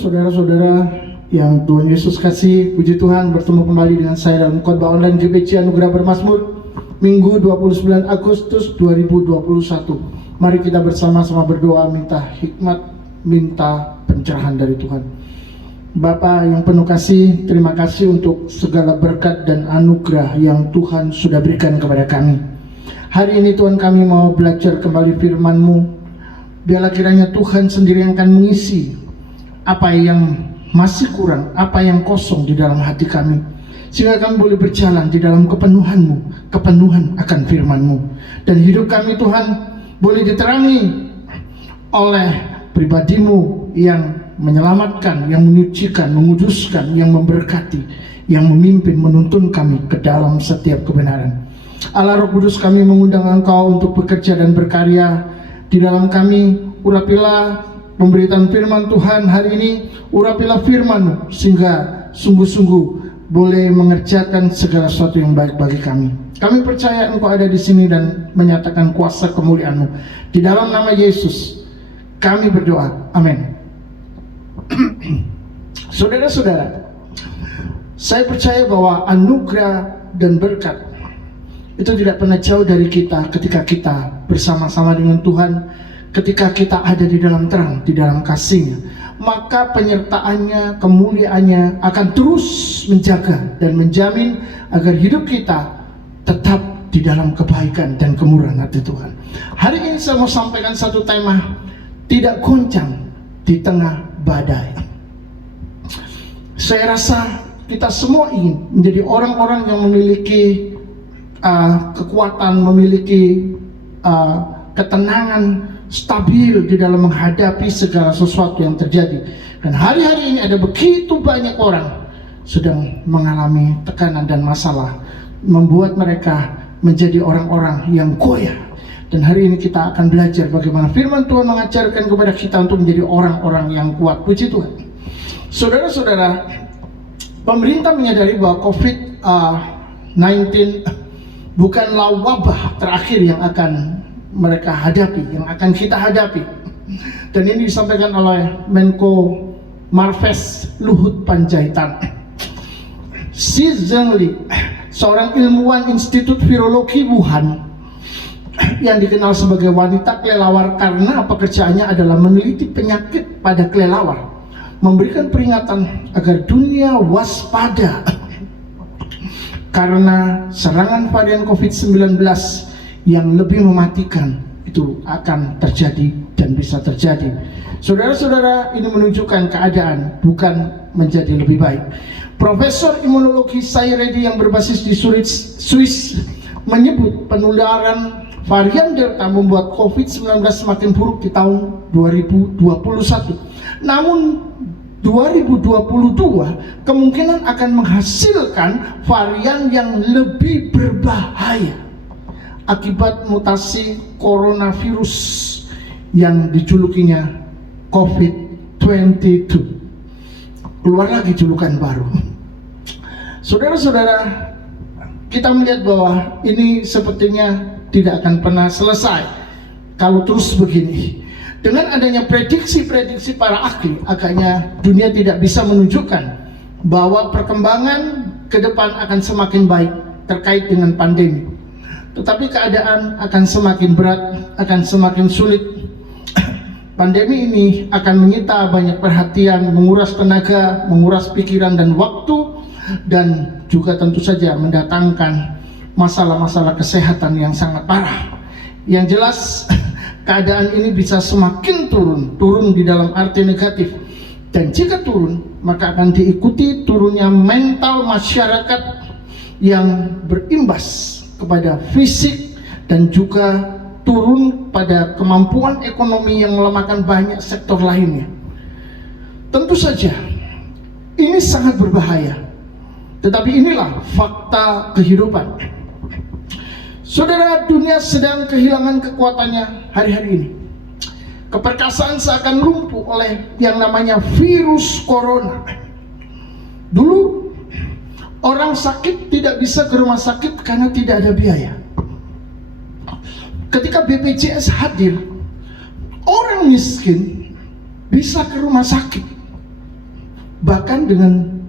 saudara-saudara yang Tuhan Yesus kasih, puji Tuhan bertemu kembali dengan saya dalam khotbah online GBC Anugerah Bermazmur Minggu 29 Agustus 2021. Mari kita bersama-sama berdoa, minta hikmat, minta pencerahan dari Tuhan. Bapa yang penuh kasih, terima kasih untuk segala berkat dan anugerah yang Tuhan sudah berikan kepada kami. Hari ini Tuhan, kami mau belajar kembali firman-Mu. Biarlah kiranya Tuhan sendiri yang akan mengisi apa yang masih kurang, apa yang kosong di dalam hati kami, sehingga kami boleh berjalan di dalam kepenuhan-Mu, kepenuhan akan firman-Mu. Dan hidup kami Tuhan boleh diterangi oleh pribadi-Mu yang menyelamatkan, yang menyucikan, menguduskan, yang memberkati, yang memimpin, menuntun kami ke dalam setiap kebenaran. Allah Roh Kudus, kami mengundang Engkau untuk bekerja dan berkarya di dalam kami. Urapilah pemberitaan firman Tuhan hari ini, urapilah firman-Mu sehingga sungguh-sungguh boleh mengerjakan segala sesuatu yang baik bagi kami. Kami percaya Engkau ada di sini dan menyatakan kuasa kemuliaan-Mu. Di dalam nama Yesus kami berdoa, amin. Saudara-saudara, saya percaya bahwa anugerah dan berkat itu tidak pernah jauh dari kita ketika kita bersama-sama dengan Tuhan. Ketika kita ada di dalam terang, di dalam kasih-Nya, maka penyertaannya, kemuliaannya akan terus menjaga dan menjamin agar hidup kita tetap di dalam kebaikan dan kemurahan hati Tuhan. Hari ini saya mau sampaikan satu tema, tidak goncang di tengah badai. Saya rasa kita semua ingin menjadi orang-orang yang memiliki kekuatan, memiliki ketenangan, stabil di dalam menghadapi segala sesuatu yang terjadi. Dan hari-hari ini ada begitu banyak orang sedang mengalami tekanan dan masalah, membuat mereka menjadi orang-orang yang goyah. Dan hari ini kita akan belajar bagaimana firman Tuhan mengajarkan kepada kita untuk menjadi orang-orang yang kuat. Puji Tuhan. Saudara-saudara, pemerintah menyadari bahwa COVID-19 bukanlah wabah terakhir yang akan mereka hadapi, yang akan kita hadapi. Dan ini disampaikan oleh Menko Marves Luhut Panjaitan. Xi Zhengli, seorang ilmuwan Institut Virologi Wuhan yang dikenal sebagai wanita kelelawar karena pekerjaannya adalah meneliti penyakit pada kelelawar, memberikan peringatan agar dunia waspada karena serangan varian COVID-19 yang lebih mematikan itu akan terjadi dan bisa terjadi. Saudara-saudara, ini menunjukkan keadaan bukan menjadi lebih baik. Profesor Imunologi Sayredi yang berbasis di Swiss menyebut penularan varian Delta membuat COVID-19 semakin buruk di tahun 2021. Namun 2022 kemungkinan akan menghasilkan varian yang lebih berbahaya akibat mutasi coronavirus yang dijulukinya COVID-22. Keluar lagi julukan baru. Saudara-saudara, kita melihat bahwa ini sepertinya tidak akan pernah selesai kalau terus begini. Dengan adanya prediksi-prediksi para ahli, agaknya dunia tidak bisa menunjukkan bahwa perkembangan ke depan akan semakin baik terkait dengan pandemi. Tetapi keadaan akan semakin berat, akan semakin sulit. Pandemi ini akan menyita banyak perhatian, menguras tenaga, menguras pikiran dan waktu, dan juga tentu saja mendatangkan masalah-masalah kesehatan yang sangat parah. Yang jelas keadaan ini bisa semakin turun di dalam arti negatif. Dan jika turun, maka akan diikuti turunnya mental masyarakat yang berimbas kepada fisik dan juga turun pada kemampuan ekonomi yang melemahkan banyak sektor lainnya. Tentu saja ini sangat berbahaya, tetapi inilah fakta kehidupan. Saudara, dunia sedang kehilangan kekuatannya hari-hari ini. Keperkasaan seakan lumpuh oleh yang namanya virus corona. Dulu orang sakit tidak bisa ke rumah sakit karena tidak ada biaya. Ketika BPJS hadir, orang miskin bisa ke rumah sakit bahkan dengan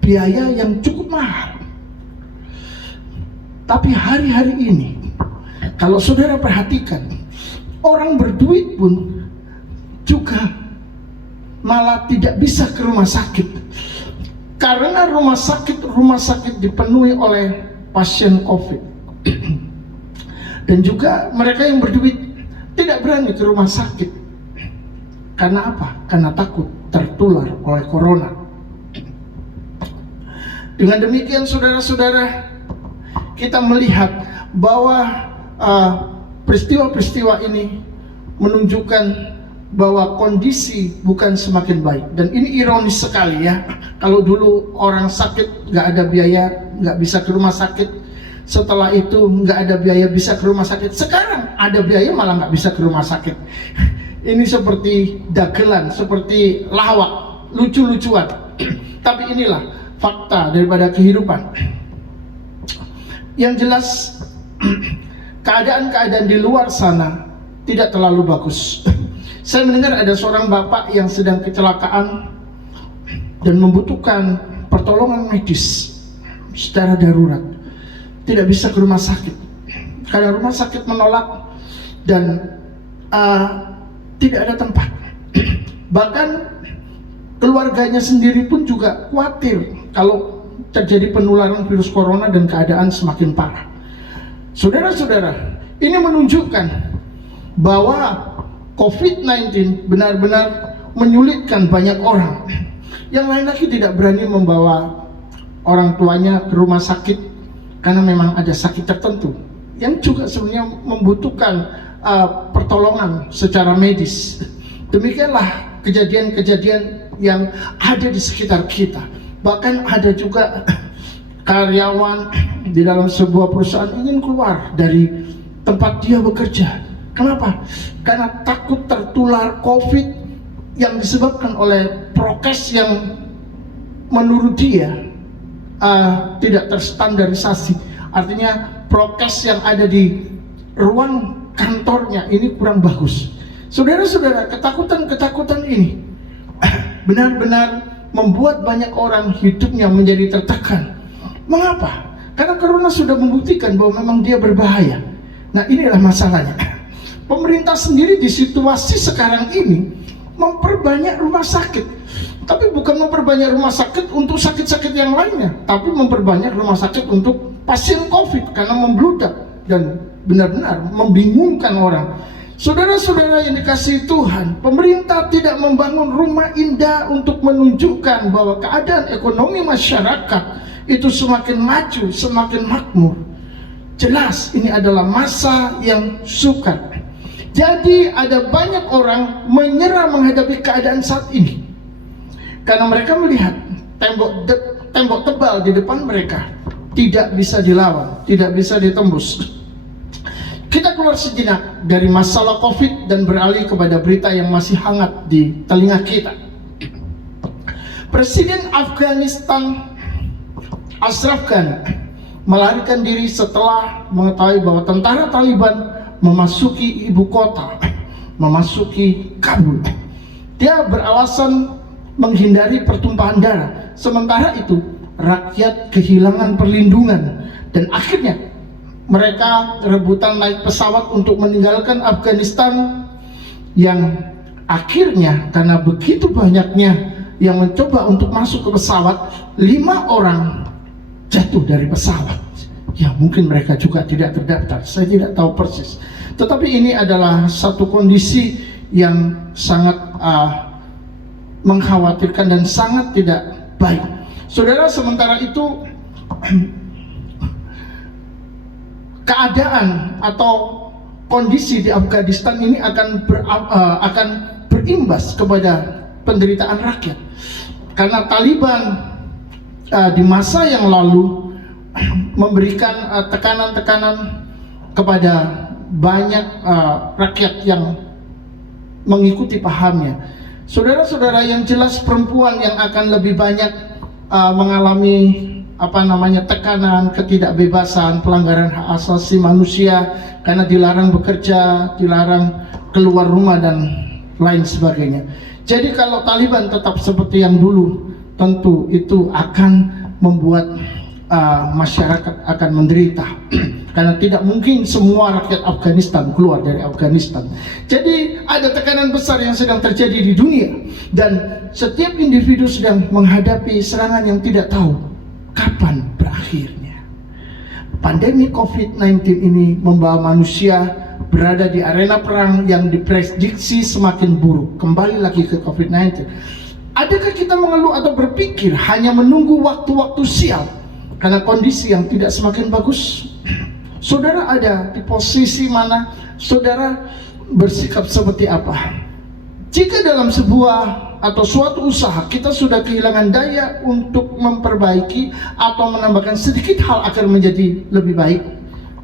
biaya yang cukup mahal. Tapi hari-hari ini, kalau saudara perhatikan, orang berduit pun juga malah tidak bisa ke rumah sakit, karena rumah sakit dipenuhi oleh pasien COVID. Dan juga mereka yang berduit tidak berani ke rumah sakit. Karena apa? Karena takut tertular oleh corona. Dengan demikian saudara-saudara, kita melihat bahwa peristiwa-peristiwa ini menunjukkan bahwa kondisi bukan semakin baik. Dan ini ironis sekali ya. Kalau dulu orang sakit nggak ada biaya, nggak bisa ke rumah sakit. Setelah itu nggak ada biaya bisa ke rumah sakit. Sekarang ada biaya malah nggak bisa ke rumah sakit. Ini seperti dagelan, seperti lawak, lucu-lucuan. Tapi inilah fakta daripada kehidupan. Yang jelas keadaan-keadaan di luar sana tidak terlalu bagus. Saya mendengar ada seorang bapak yang sedang kecelakaan dan membutuhkan pertolongan medis secara darurat. Tidak bisa ke rumah sakit karena rumah sakit menolak dan tidak ada tempat. Bahkan keluarganya sendiri pun juga khawatir kalau terjadi penularan virus corona dan keadaan semakin parah. Saudara-saudara, ini menunjukkan bahwa COVID-19 benar-benar menyulitkan banyak orang. Yang lain lagi tidak berani membawa orang tuanya ke rumah sakit karena memang ada sakit tertentu yang juga sebenarnya membutuhkan pertolongan secara medis. Demikianlah kejadian-kejadian yang ada di sekitar kita. Bahkan ada juga karyawan di dalam sebuah perusahaan ingin keluar dari tempat dia bekerja. Kenapa? Karena takut tertular COVID yang disebabkan oleh prokes yang menurut dia tidak terstandarisasi. Artinya prokes yang ada di ruang kantornya ini kurang bagus. Saudara-saudara, ketakutan-ketakutan ini benar-benar membuat banyak orang hidupnya menjadi tertekan. Mengapa? Karena corona sudah membuktikan bahwa memang dia berbahaya. Nah, inilah masalahnya. Pemerintah sendiri di situasi sekarang ini memperbanyak rumah sakit. Tapi bukan memperbanyak rumah sakit untuk sakit-sakit yang lainnya, tapi memperbanyak rumah sakit untuk pasien COVID karena membludak dan benar-benar membingungkan orang. Saudara-saudara yang dikasihi Tuhan, pemerintah tidak membangun rumah indah untuk menunjukkan bahwa keadaan ekonomi masyarakat itu semakin maju, semakin makmur. Jelas ini adalah masa yang sukar. Jadi ada banyak orang menyerah menghadapi keadaan saat ini karena mereka melihat tembok tebal di depan mereka tidak bisa dilawan, tidak bisa ditembus. Kita keluar sejenak dari masalah COVID dan beralih kepada berita yang masih hangat di telinga kita. Presiden Afghanistan Ashraf Ghani melarikan diri setelah mengetahui bahwa tentara Taliban memasuki ibu kota, memasuki Kabul. Dia beralasan menghindari pertumpahan darah. Sementara itu rakyat kehilangan perlindungan dan akhirnya mereka rebutan naik pesawat untuk meninggalkan Afghanistan, yang akhirnya karena begitu banyaknya yang mencoba untuk masuk ke pesawat, 5 orang jatuh dari pesawat. Ya, mungkin mereka juga tidak terdaftar, saya tidak tahu persis. Tetapi ini adalah satu kondisi yang sangat mengkhawatirkan dan sangat tidak baik. Saudara, sementara itu keadaan atau kondisi di Afghanistan ini akan berimbas kepada penderitaan rakyat. Karena Taliban di masa yang lalu memberikan tekanan-tekanan kepada banyak rakyat yang mengikuti pahamnya. Saudara-saudara, yang jelas perempuan yang akan lebih banyak mengalami tekanan, ketidakbebasan, pelanggaran hak asasi manusia karena dilarang bekerja, dilarang keluar rumah dan lain sebagainya. Jadi kalau Taliban tetap seperti yang dulu, tentu itu akan membuat masyarakat akan menderita karena tidak mungkin semua rakyat Afghanistan keluar dari Afghanistan. Jadi ada tekanan besar yang sedang terjadi di dunia, dan setiap individu sedang menghadapi serangan yang tidak tahu kapan berakhirnya. Pandemi COVID-19 ini membawa manusia berada di arena perang yang diprediksi semakin buruk. Kembali lagi ke COVID-19. Adakah kita mengeluh atau berpikir hanya menunggu waktu-waktu sial karena kondisi yang tidak semakin bagus? Saudara ada di posisi mana? Saudara bersikap seperti apa? Jika dalam sebuah atau suatu usaha kita sudah kehilangan daya untuk memperbaiki atau menambahkan sedikit hal agar menjadi lebih baik,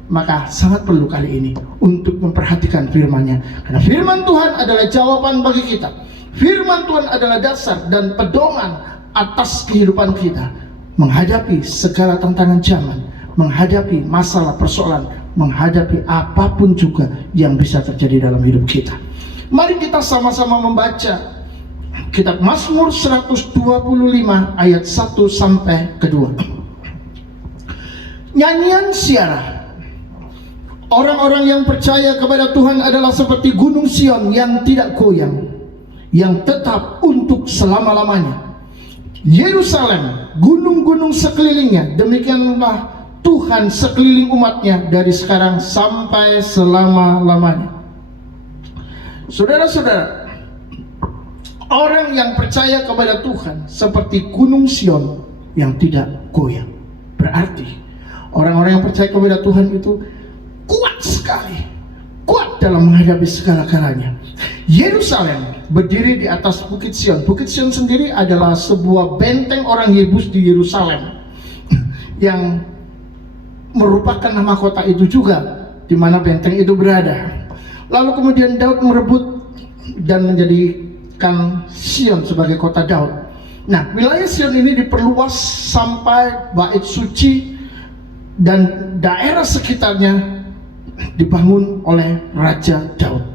maka sangat perlu kali ini untuk memperhatikan firman-Nya. Karena firman Tuhan adalah jawaban bagi kita. Firman Tuhan adalah dasar dan pedoman atas kehidupan kita menghadapi segala tantangan zaman, menghadapi masalah persoalan, menghadapi apapun juga yang bisa terjadi dalam hidup kita. Mari kita sama-sama membaca kitab Mazmur 125 ayat 1 sampai ke 2. Nyanyian Syarah. Orang-orang yang percaya kepada Tuhan adalah seperti gunung Sion yang tidak goyang, yang tetap untuk selama-lamanya. Yerusalem, gunung-gunung sekelilingnya, demikianlah Tuhan sekeliling umatnya dari sekarang sampai selama-lamanya. Saudara-saudara, orang yang percaya kepada Tuhan seperti gunung Sion yang tidak goyang. Berarti orang-orang yang percaya kepada Tuhan itu kuat sekali, kuat dalam menghadapi segala-galanya. Yerusalem berdiri di atas Bukit Sion. Bukit Sion sendiri adalah sebuah benteng orang Yebus di Yerusalem yang merupakan nama kota itu juga, di mana benteng itu berada. Lalu kemudian Daud merebut dan menjadikan Sion sebagai kota Daud. Nah, wilayah Sion ini diperluas sampai bait suci dan daerah sekitarnya dibangun oleh Raja Daud.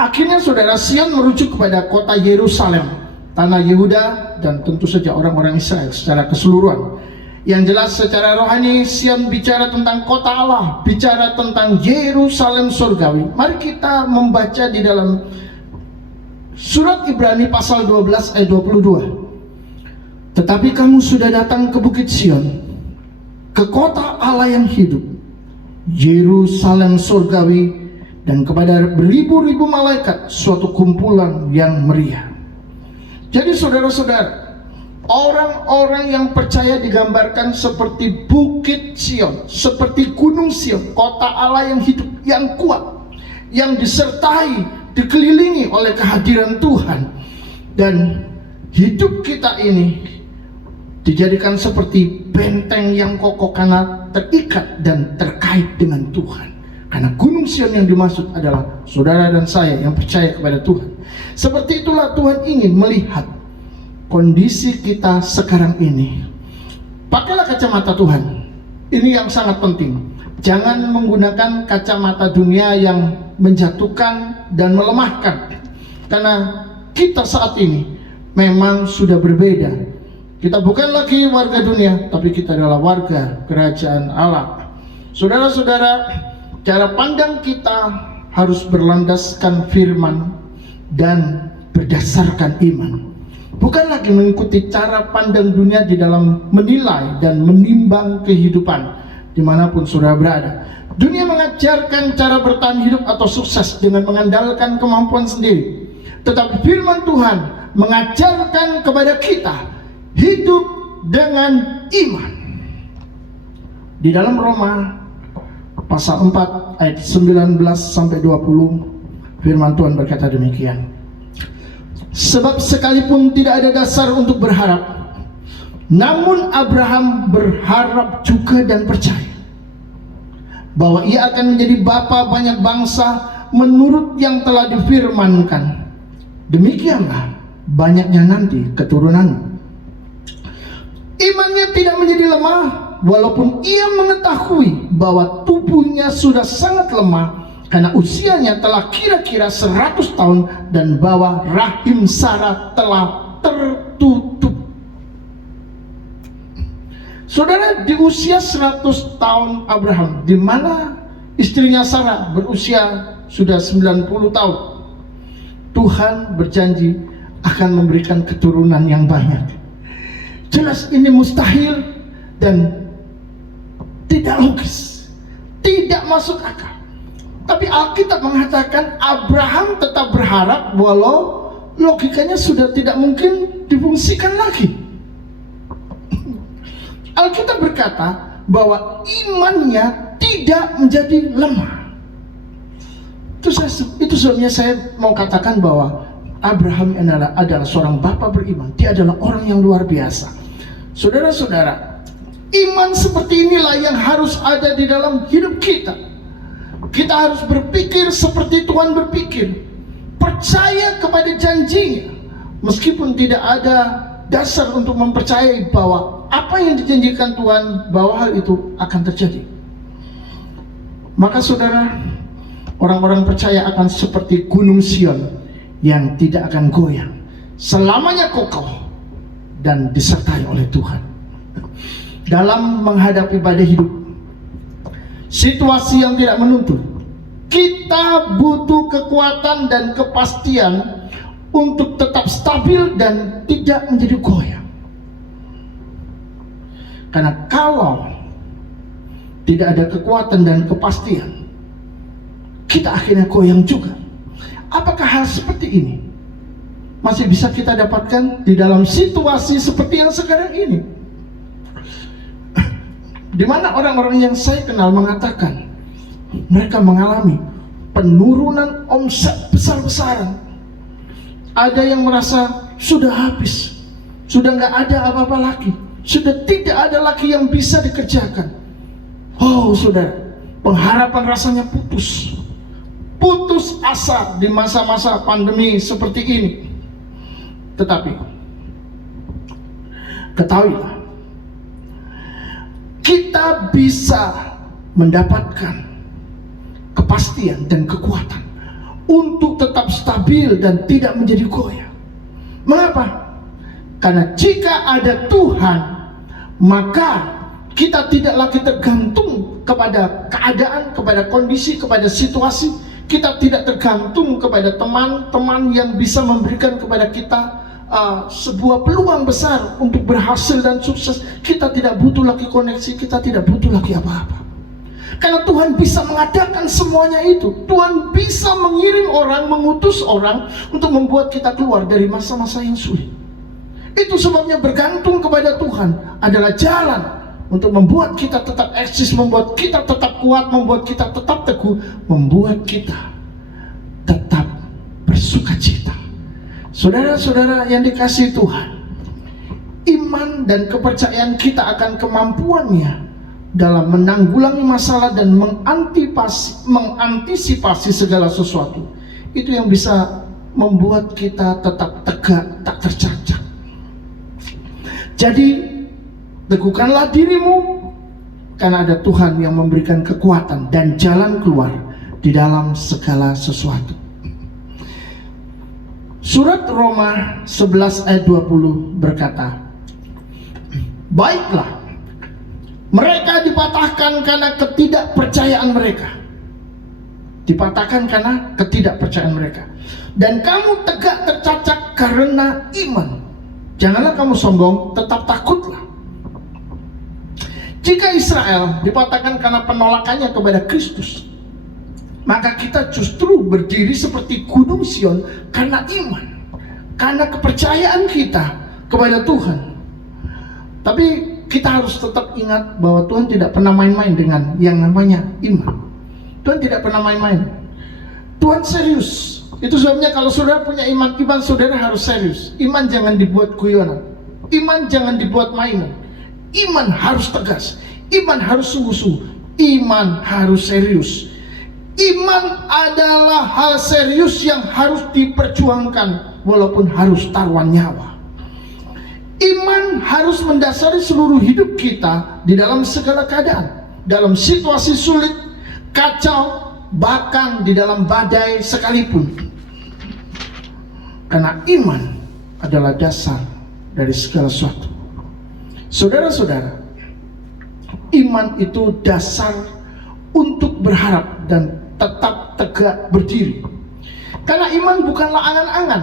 Akhirnya saudara, Sion merujuk kepada kota Yerusalem, tanah Yehuda, dan tentu saja orang-orang Israel secara keseluruhan. Yang jelas secara rohani, Sion bicara tentang kota Allah, bicara tentang Yerusalem surgawi. Mari kita membaca di dalam surat Ibrani pasal 12 ayat 22. Tetapi kamu sudah datang ke Bukit Sion, ke kota Allah yang hidup, Yerusalem surgawi, dan kepada beribu-ribu malaikat, suatu kumpulan yang meriah. Jadi saudara-saudara, orang-orang yang percaya digambarkan seperti Bukit Sion, seperti gunung Sion, kota Allah yang hidup, yang kuat, yang disertai, dikelilingi oleh kehadiran Tuhan. Dan hidup kita ini dijadikan seperti benteng yang kokoh karena terikat dan terkait dengan Tuhan. Karena gunung Sion yang dimaksud adalah saudara dan saya yang percaya kepada Tuhan. Seperti itulah Tuhan ingin melihat kondisi kita sekarang ini. Pakailah kacamata Tuhan. Ini yang sangat penting. Jangan menggunakan kacamata dunia yang menjatuhkan dan melemahkan. Karena kita saat ini memang sudah berbeda. Kita bukan lagi warga dunia, tapi kita adalah warga kerajaan Allah. Saudara-saudara, cara pandang kita harus berlandaskan firman dan berdasarkan iman. Bukan lagi mengikuti cara pandang dunia di dalam menilai dan menimbang kehidupan dimanapun saudara berada. Dunia mengajarkan cara bertahan hidup atau sukses dengan mengandalkan kemampuan sendiri. Tetapi firman Tuhan mengajarkan kepada kita hidup dengan iman. Di dalam Roma pasal 4 ayat 19 sampai 20, firman Tuhan berkata demikian. Sebab sekalipun tidak ada dasar untuk berharap, namun Abraham berharap juga dan percaya bahwa ia akan menjadi bapa banyak bangsa menurut yang telah difirmankan. Demikianlah banyaknya nanti keturunanmu. Imannya tidak menjadi lemah, walaupun ia mengetahui bahwa tubuhnya sudah sangat lemah karena usianya telah kira-kira 100 tahun dan bahwa rahim Sarah telah tertutup. Saudara, di usia 100 tahun Abraham, di mana istrinya Sarah berusia sudah 90 tahun, Tuhan berjanji akan memberikan keturunan yang banyak. Jelas ini mustahil dan tidak logis, tidak masuk akal. Tapi Alkitab mengatakan Abraham tetap berharap walau logikanya sudah tidak mungkin difungsikan lagi. Alkitab berkata bahwa imannya tidak menjadi lemah. Itu sebabnya saya mau katakan bahwa Abraham adalah seorang bapa beriman. Dia adalah orang yang luar biasa. Saudara-saudara, iman seperti inilah yang harus ada di dalam hidup kita. Kita harus berpikir seperti Tuhan berpikir, percaya kepada janjinya, meskipun tidak ada dasar untuk mempercayai bahwa apa yang dijanjikan Tuhan, bahwa hal itu akan terjadi. Maka saudara, orang-orang percaya akan seperti gunung Sion yang tidak akan goyang, selamanya kokoh dan disertai oleh Tuhan. Dalam menghadapi badai hidup, situasi yang tidak menuntut, kita butuh kekuatan dan kepastian untuk tetap stabil dan tidak menjadi goyang. Karena kalau tidak ada kekuatan dan kepastian, kita akhirnya goyang juga. Apakah hal seperti ini masih bisa kita dapatkan di dalam situasi seperti yang sekarang ini? Di mana orang-orang yang saya kenal mengatakan mereka mengalami penurunan omset besar-besaran. Ada yang merasa sudah habis, sudah nggak ada apa-apa lagi, sudah tidak ada lagi yang bisa dikerjakan. Oh saudara, pengharapan rasanya putus asa di masa-masa pandemi seperti ini. Tetapi ketahuilah, kita bisa mendapatkan kepastian dan kekuatan untuk tetap stabil dan tidak menjadi goyah. Mengapa? Karena jika ada Tuhan, maka kita tidak lagi tergantung kepada keadaan, kepada kondisi, kepada situasi. Kita tidak tergantung kepada teman-teman yang bisa memberikan kepada kita sebuah peluang besar untuk berhasil dan sukses. Kita tidak butuh lagi koneksi, kita tidak butuh lagi apa-apa. Karena Tuhan bisa mengadakan semuanya itu. Tuhan bisa mengirim orang, mengutus orang untuk membuat kita keluar dari masa-masa yang sulit. Itu sebabnya bergantung kepada Tuhan adalah jalan untuk membuat kita tetap eksis, membuat kita tetap kuat, membuat kita tetap teguh, membuat kita tetap bersukacita. Saudara-saudara yang dikasihi Tuhan, iman dan kepercayaan kita akan kemampuannya dalam menanggulangi masalah dan mengantisipasi segala sesuatu, itu yang bisa membuat kita tetap tegak, tak tercacat. Jadi teguhkanlah dirimu, karena ada Tuhan yang memberikan kekuatan dan jalan keluar di dalam segala sesuatu. Surat Roma 11 ayat 20 berkata, baiklah, mereka dipatahkan karena ketidakpercayaan mereka. Dipatahkan karena ketidakpercayaan mereka. Dan kamu tegak tercacat karena iman. Janganlah kamu sombong, tetap takutlah. Jika Israel dipatahkan karena penolakannya kepada Kristus, maka kita justru berdiri seperti gunung Sion karena iman, karena kepercayaan kita kepada Tuhan. Tapi kita harus tetap ingat bahwa Tuhan tidak pernah main-main dengan yang namanya iman. Tuhan tidak pernah main-main. Tuhan serius. Itu sebabnya kalau saudara punya iman saudara harus serius. Iman jangan dibuat guyonan, iman jangan dibuat mainan. Iman harus tegas, iman harus sungguh-sungguh, iman harus serius. Iman adalah hal serius yang harus diperjuangkan walaupun harus taruhan nyawa. Iman harus mendasari seluruh hidup kita di dalam segala keadaan, dalam situasi sulit, kacau, bahkan di dalam badai sekalipun. Karena iman adalah dasar dari segala sesuatu. Saudara-saudara, iman itu dasar untuk berharap dan tetap tegak berdiri. Karena iman bukanlah angan-angan,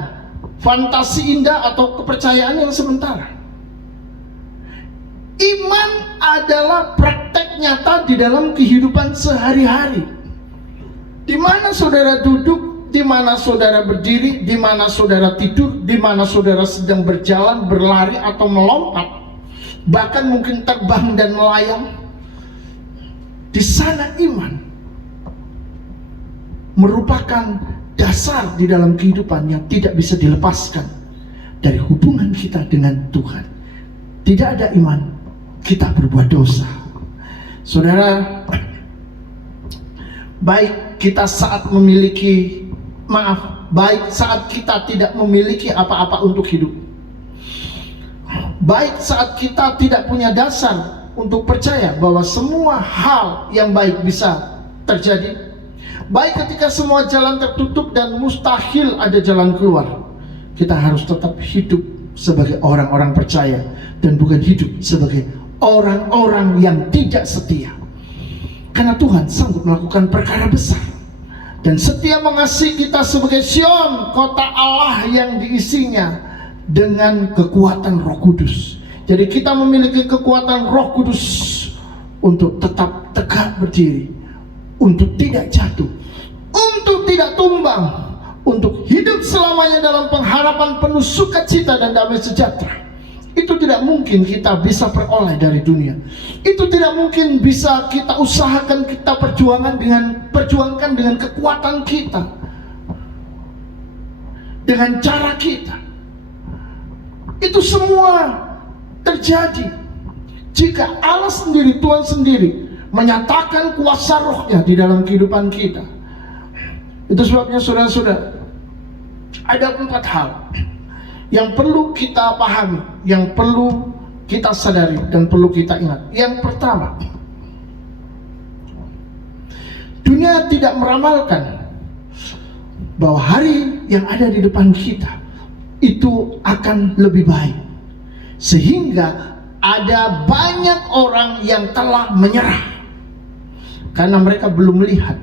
fantasi indah atau kepercayaan yang sementara. Iman adalah praktek nyata di dalam kehidupan sehari-hari. Di mana saudara duduk, di mana saudara berdiri, di mana saudara tidur, di mana saudara sedang berjalan, berlari atau melompat, bahkan mungkin terbang dan melayang, di sana iman merupakan dasar di dalam kehidupan yang tidak bisa dilepaskan dari hubungan kita dengan Tuhan. Tidak ada iman, kita berbuat dosa. Saudara, baik kita saat memiliki, baik saat kita tidak memiliki apa-apa untuk hidup, baik saat kita tidak punya dasar untuk percaya bahwa semua hal yang baik bisa terjadi, baik ketika semua jalan tertutup dan mustahil ada jalan keluar, kita harus tetap hidup sebagai orang-orang percaya dan bukan hidup sebagai orang-orang yang tidak setia. Karena Tuhan sanggup melakukan perkara besar dan setia mengasihi kita sebagai Sion, kota Allah yang diisinya dengan kekuatan Roh Kudus. Jadi kita memiliki kekuatan Roh Kudus untuk tetap tegak berdiri, untuk tidak jatuh, untuk tidak tumbang, untuk hidup selamanya dalam pengharapan penuh sukacita dan damai sejahtera. Itu tidak mungkin kita bisa peroleh dari dunia. Itu tidak mungkin bisa kita usahakan, kita perjuangkan dengan kekuatan kita, dengan cara kita. Itu semua terjadi jika Allah sendiri, Tuhan sendiri menyatakan kuasa rohnya di dalam kehidupan kita. Itu sebabnya saudara-saudara, ada 4 hal yang perlu kita pahami, yang perlu kita sadari dan perlu kita ingat. Yang pertama, dunia tidak meramalkan bahwa hari yang ada di depan kita itu akan lebih baik, sehingga ada banyak orang yang telah menyerah karena mereka belum melihat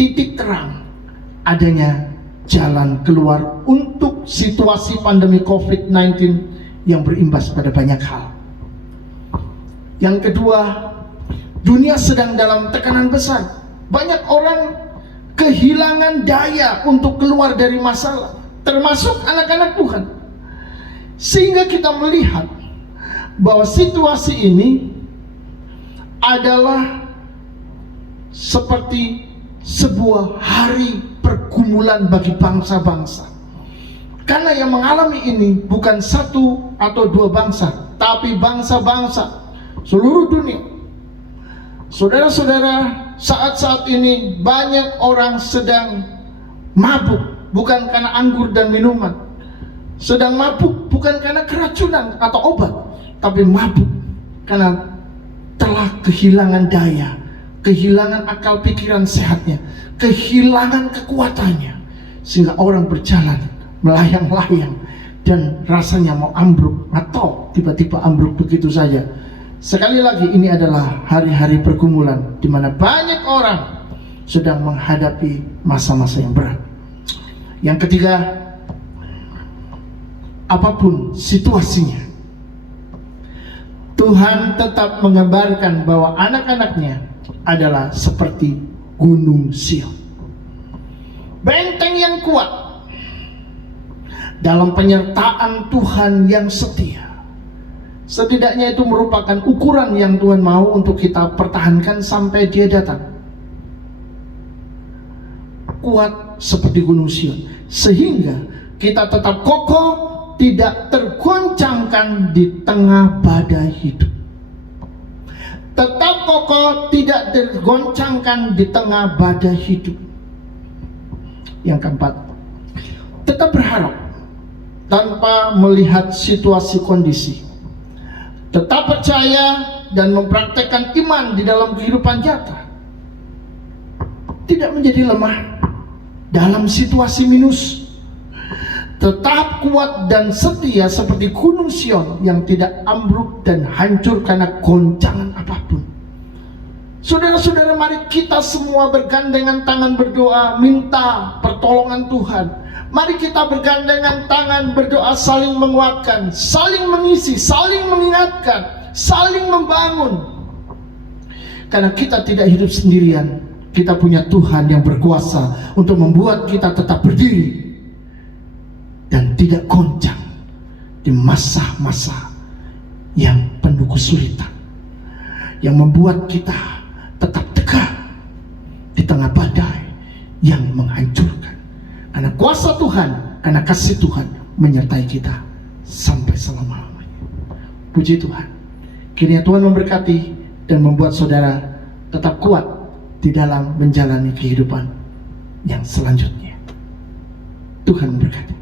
titik terang adanya jalan keluar untuk situasi pandemi COVID-19 yang berimbas pada banyak hal. Yang kedua, dunia sedang dalam tekanan besar. Banyak orang kehilangan daya untuk keluar dari masalah, termasuk anak-anak Tuhan. Sehingga kita melihat bahwa situasi ini adalah seperti sebuah hari pergumulan bagi bangsa-bangsa. Karena yang mengalami ini bukan 1 atau 2 bangsa, tapi bangsa-bangsa seluruh dunia. Saudara-saudara, saat-saat ini banyak orang sedang mabuk, bukan karena anggur dan minuman. Sedang mabuk bukan karena keracunan atau obat, tapi mabuk karena telah kehilangan daya, kehilangan akal pikiran sehatnya, kehilangan kekuatannya, sehingga orang berjalan melayang-layang dan rasanya mau ambruk atau tiba-tiba ambruk begitu saja. Sekali lagi, ini adalah hari-hari pergumulan di mana banyak orang sedang menghadapi masa-masa yang berat. Yang ketiga, apapun situasinya, Tuhan tetap menggambarkan bahwa anak-anaknya adalah seperti Gunung Sion, benteng yang kuat dalam penyertaan Tuhan yang setia. Setidaknya itu merupakan ukuran yang Tuhan mau untuk kita pertahankan sampai Dia datang. Kuat seperti Gunung Sion, sehingga kita tetap kokoh, tidak tergoncangkan di tengah badai hidup. Tetap kokoh, tidak tergoncangkan di tengah badai hidup. Yang keempat, tetap berharap tanpa melihat situasi kondisi. Tetap percaya dan mempraktekkan iman di dalam kehidupan nyata. Tidak menjadi lemah dalam situasi minus. Tetap kuat dan setia seperti gunung Sion yang tidak ambruk dan hancur karena goncangan apapun. Saudara-saudara, mari kita semua bergandengan tangan berdoa, minta pertolongan Tuhan. Mari kita bergandengan tangan berdoa, saling menguatkan, saling mengisi, saling mengingatkan, saling membangun. Karena kita tidak hidup sendirian. Kita punya Tuhan yang berkuasa untuk membuat kita tetap berdiri dan tidak goncang di masa-masa yang penuh kesulitan, yang membuat kita tetap tegak di tengah badai yang menghancurkan. Karena kuasa Tuhan, karena kasih Tuhan menyertai kita sampai selama-lamanya. Puji Tuhan. Kiranya Tuhan memberkati dan membuat saudara tetap kuat di dalam menjalani kehidupan yang selanjutnya. Tuhan memberkati.